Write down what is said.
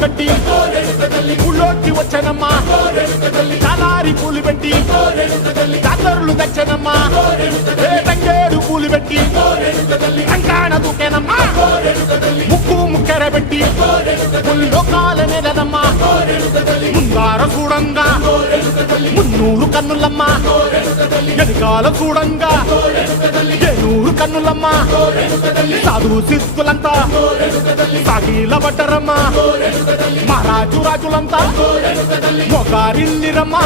కట్టి ఊళ్ళోకి వచ్చానమ్మా చాలారి పూలు పెట్టి జాతరలు తెచ్చానమ్మా తంగేడు పూలు పెట్టి కంకాణ దూకేనమ్మా ముక్కు ముక్కెర పెట్టి లోకాల నేలనమ్మా ముందార చూడంగా మున్నూరు కన్నులమ్మా ఎనకాల చూడంగా ఏనూరు కన్నులమ్మా సాధు సిద్ధులంతా సాగిల పడ్డరమ్మా మహారాజు రాజులంతా మొగారిల్లిరమ్మా